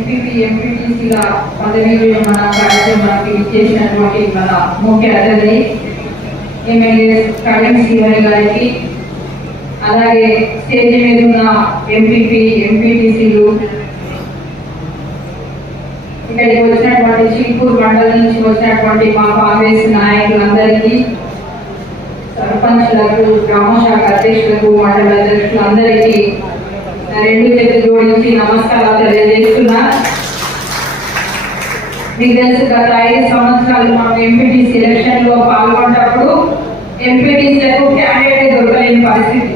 MPP ఎంపీటీసీల పదవీ విరమణ కార్యక్రమానికి ఇచ్చేసినటువంటి మన ముఖ్య అతిథి ఎమ్మెల్యే కళ్యాణ్ శ్రీవారి గారికి, అలాగే స్టేజ్ మీద ఉన్న ఎంపీపీ ఎంపీటీసీలు, ఇక్కడికి వచ్చినటువంటి చీపూర్ మండలం నుంచి వచ్చినటువంటి మా కాంగ్రెస్ నాయకులందరికీ, సర్పంచ్లకు, గ్రామ శాఖ అధ్యక్షులకు, మండల అధ్యక్షులందరికీ రెండు చేతులు జోడించి నమస్కారాలు తెలియజేస్తున్నా. మీకు తెలుసు, గత 5 సంవత్సరాలు మనం ఎంపీటీసీ ఎలక్షన్ లో పాల్గొన్నప్పుడు ఎంపీటీసీలకు క్యాండిడేట్ దొరకలేని పరిస్థితి.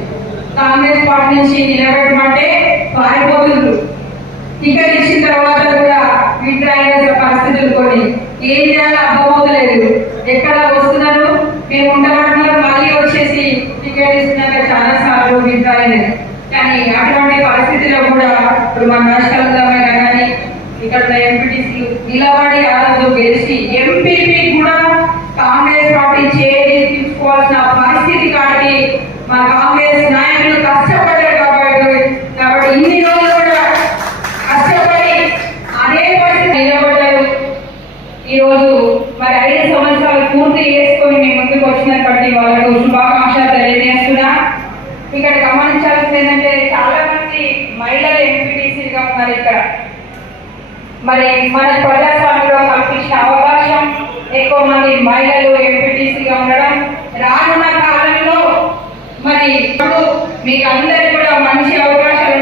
కాంగ్రెస్ పార్టీ నుంచి నిలబెట్టమంటే పారిపోతున్నారు. టికెట్ ఇచ్చిన తర్వాత కూడా విత్డ్రా చేసే పరిస్థితులు కొన్ని. ఏం చేయాలో అర్థమవుతలేదు. ఎక్కడ వస్తున్నారు, మేము ఉండబడుతున్నారు, మళ్ళీ వచ్చేసి టికెట్ ఇచ్చినాక చాలా సార్లు విత్డ్రా అయినాయి. కానీ అటువంటి పరిస్థితిలో కూడా ఇప్పుడు మన రాష్ట్రంలోమైనా కానీ ఇక్కడ ఎంపీటీసీలు నిలబడి ఆ రోజు గెలిచి ఎంపీపీ కూడా కాంగ్రెస్ పార్టీ చేసి తీసుకోవాల్సిన పరిస్థితి కాడికి మన కాంగ్రెస్ నాయకులు కష్టపడ్డారు. కాబట్టి ఇన్ని రోజులు కూడా కష్టపడి అదే పరిస్థితి నిలబడ్డారు. ఈ రోజు మరి 5 సంవత్సరాలు పూర్తి చేసుకొని మేము ముందుకు వచ్చినప్పటి వాళ్ళకు శుభాకాంక్షలు తెలియజేస్తున్నా. ఇక్కడ గమనించాల్సింది ఏంటంటే చాలా మంది మహిళలు ఎంపీటీసీగా ఉన్నారు. ఇక్కడ మరి మన ప్రజాస్వామ్యంలో కల్పించిన అవకాశం, ఎక్కువ మంది మహిళలు ఎంపీటీసీగా ఉండడం, రానున్న కాలంలో మరి ఇప్పుడు మీకు అందరికీ కూడా మంచి అవకాశాలు